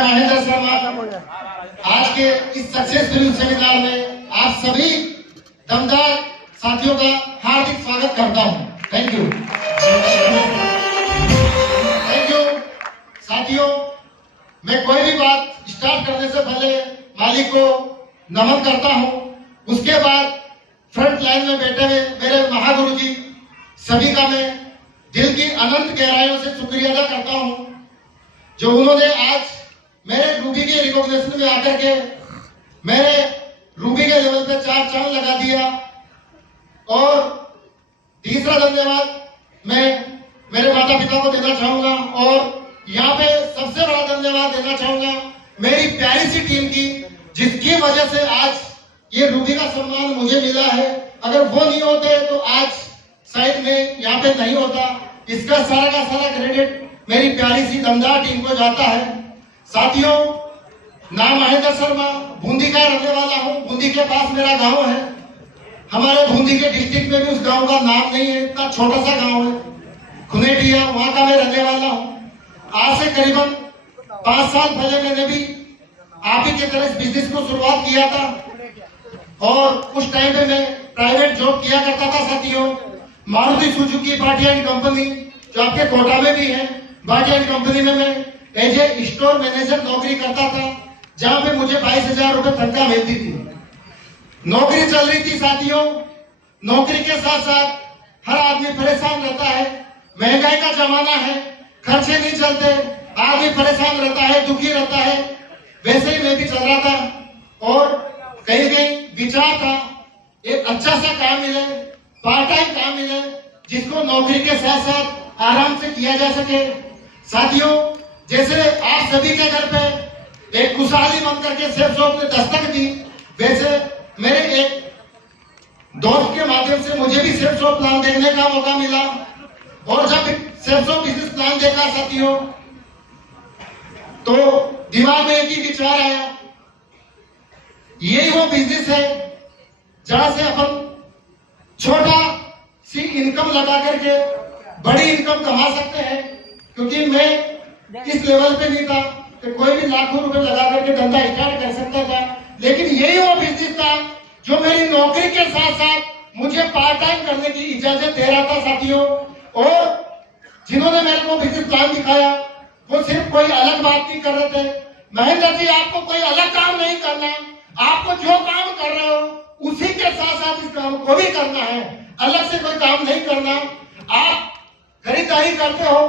मैं महेंद्र शर्मा आज के इस सक्सेसफुल सेमिनार में आप सभी दमदार साथियों का हार्दिक स्वागत करता हूं। थैंक यू साथियों। मैं कोई भी बात स्टार्ट करने से पहले मालिक को नमन करता हूं। उसके बाद फ्रंट लाइन में बैठे हुए मेरे महागुरु जी सभी का मैं दिल की अनंत गहराइयों से शुक्रिया अदा करता हूं, जो उन्होंने आज मेरे रूबी के रिकॉग्निशन में आकर के मेरे रूबी के लेवल पे 4 चांद लगा दिया। और तीसरा धन्यवाद मैं मेरे माता पिता को देना चाहूंगा, और यहाँ पे सबसे बड़ा धन्यवाद देना चाहूंगा मेरी प्यारी सी टीम की, जिसकी वजह से आज ये रूबी का सम्मान मुझे मिला है। अगर वो नहीं होते तो आज शायद मैं यहाँ पे नहीं होता। इसका सारा का सारा क्रेडिट मेरी प्यारी सी दमदार टीम को जाता है। साथियों, नाम महेंद्र शर्मा, बूंदी का रहने वाला हूँ। बूंदी के पास मेरा गांव है। हमारे बूंदी के डिस्ट्रिक्ट में भी उस गांव का नाम नहीं है, इतना छोटा सा गांव है खुनेटिया, वहां का मैं रहने वाला हूँ। आज से करीबन 5 साल पहले मैंने भी आप ही की तरह इस बिजनेस को शुरुआत किया था, और उस टाइम पे मैं प्राइवेट जॉब किया करता था। साथियों, Maruti Suzuki Bhatia and company जो आपके कोटा में भी है, भाटिया एंड कंपनी में मैं एज ए स्टोर मैनेजर नौकरी करता था, जहां पे मुझे 22,000 रुपए तनख्वाह मिलती थी। नौकरी चल रही थी साथियों। नौकरी के साथ साथ हर आदमी परेशान रहता है। महंगाई का जमाना है, खर्चे नहीं चलते, आदमी परेशान रहता है, दुखी रहता है। वैसे ही मैं भी चल रहा था, और कहीं कहीं विचार था एक अच्छा सा काम मिले, पार्ट टाइम काम मिले, जिसको नौकरी के साथ साथ आराम से किया जा सके। साथियों, जैसे आप सभी के घर पे एक खुशहाली बन करके सेफ शॉप ने दस्तक दी, वैसे मेरे एक दोस्त के माध्यम से मुझे भी सेफ शॉप प्लान देखने का मौका मिला। और जब सेफ शॉप बिजनेस प्लान देखा साथियों, तो दिमाग में एक ही विचार आया, यही वो बिजनेस है जहां से अपन छोटा सी इनकम लगा करके बड़ी इनकम कमा सकते हैं। क्योंकि मैं इस लेवल पे नहीं था कि कोई भी लाखों रुपए लगा करके धंधा स्टार्ट कर सकता था, लेकिन यही वो बिजनेस था जो मेरी नौकरी के साथ साथ मुझे पार्ट टाइम करने की इजाजत दे रहा था साथियों। और जिन्होंने मेरे को बिजनेस प्लान दिखाया वो सिर्फ कोई अलग बात नहीं कर रहे थे, महेंद्र जी आपको कोई अलग काम नहीं करना, आपको जो काम कर रहे हो उसी के साथ साथ इस काम को भी करना है, अलग से कोई काम नहीं करना। आप खरीदारी करते हो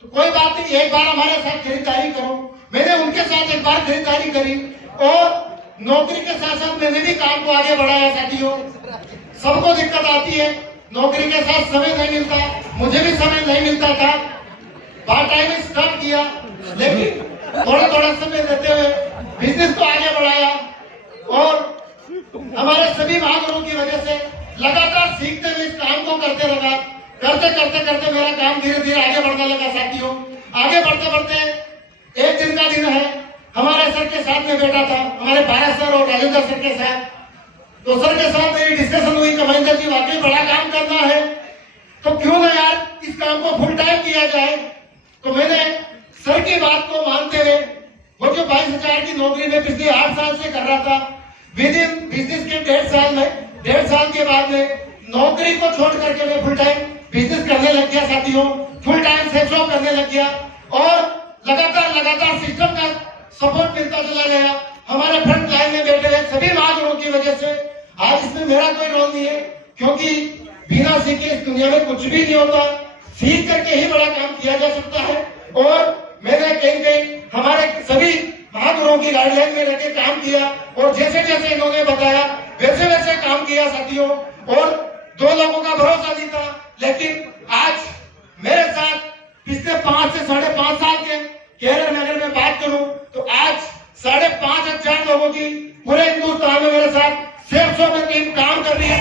तो कोई बात नहीं, एक बार हमारे साथ खरीदारी करो। मैंने उनके साथ एक बार खरीदारी करी, और नौकरी के साथ साथ मैंने भी काम को आगे बढ़ाया साथियों। सबको दिक्कत आती है, नौकरी के साथ समय नहीं मिलता, मुझे भी समय नहीं मिलता था। पार्ट टाइम स्टार्ट किया, लेकिन थोड़ा थोड़ा समय देते हुए बिजनेस को आगे बढ़ाया, और हमारे सभी महागुरु की वजह से लगातार सीखते हुए इस काम को करते रहा। करते करते करते मेरा काम धीरे धीरे आगे बढ़ने लगा साथियों। आगे बढ़ते बढ़ते एक दिन का दिन है, हमारे सर के साथ में बैठा था, हमारे भारत सर और राजेंद्र सर के साथ। तो सर के साथ मेरी डिस्कशन हुई कि महेंद्र जी वाकई बड़ा काम करना है, तो क्यों ना यार इस काम को फुल टाइम किया जाए। तो मैंने सर की बात को मानते हुए वो जो 22,000 की नौकरी में पिछले 8 साल से कर रहा था, विद इन बिजनेस के 1.5 साल के बाद में नौकरी को छोड़ करके मैं फुल टाइम बिजनेस करने लग गया साथियों। फुल टाइम सेफ शॉप करने लग गया, और लगातार सिस्टम का सपोर्ट मिलता चला गया। हमारे फ्रंट लाइन में बैठे हुए सभी महागुरुओं की वजह से आज इसमें मेरा कोई रोल नहीं है, क्योंकि बिना सीखे इस दुनिया में कुछ भी नहीं होता। सीख करके ही बड़ा काम किया जा सकता है। और मैंने कहीं कहीं हमारे सभी महागुरुओं की गाइडलाइन में रहकर काम किया, और जैसे जैसे इन्होंने बताया वैसे वैसे काम किया साथियों। और 2 लोगों का भरोसा नहीं था, लेकिन आज मेरे साथ पिछले 5 से 5.5 साल के कैरियर में अगर मैं बात करूं तो आज 5,500 लोगों की पूरे हिंदुस्तान में मेरे साथ सेफ शॉप में टीम काम कर रही है।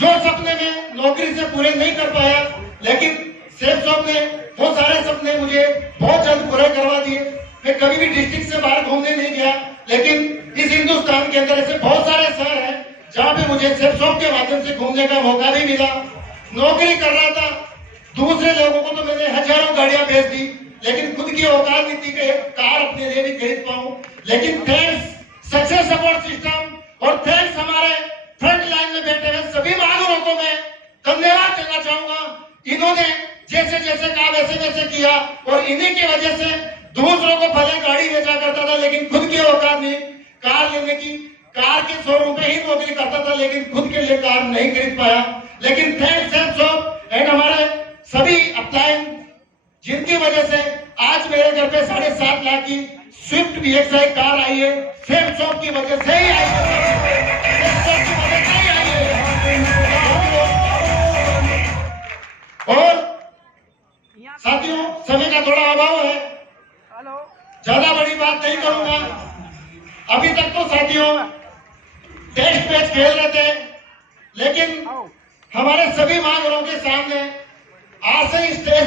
जो सपने में नौकरी से पूरे नहीं कर पाया, लेकिन सेफ शॉप ने वो सारे सपने मुझे बहुत जल्द पूरे करवा दिए। मैं कभी भी डिस्ट्रिक्ट से बाहर घूमने नहीं गया, लेकिन इस हिंदुस्तान के अंदर ऐसे बहुत सारे शहर हैं जहाँ पे मुझे सेफ शॉप के माध्यम से घूमने का मौका भी मिला। नौकरी कर रहा था, दूसरे लोगों को तो मैंने हजारों गाड़ियां भेज दी, लेकिन खुद की औकात नहीं थी कि एक कार अपने लिए भी खरीद पाऊं। लेकिन थैंक्स सक्सेस सपोर्ट सिस्टम और थैंक्स हमारे फ्रंट लाइन में बैठे हुए सभी महानुभावों को मैं धन्यवाद देना चाहूंगा। इन्होंने जैसे जैसे कहा वैसे वैसे किया और इन्हीं की वजह से दूसरों को भले गाड़ी बेचा करता था लेकिन खुद की औकात नहीं कार लेने की। कार के शोरूम पे ही नौकरी करता था लेकिन खुद के लिए कार नहीं खरीद पाया। लेकिन थैंक्स एंड हमारे सभी अपलाइन जिनकी वजह से आज मेरे घर पे 7.5 लाख की स्विफ्ट VXI कार आई है। सेम शॉप की वजह से ही आई है। और साथियों समय का थोड़ा अभाव है, ज्यादा बड़ी बात नहीं करूंगा। अभी तक तो साथियों टेस्ट मैच खेल रहे थे लेकिन हमारे सभी महानुभावों के सामने आज से स्टेज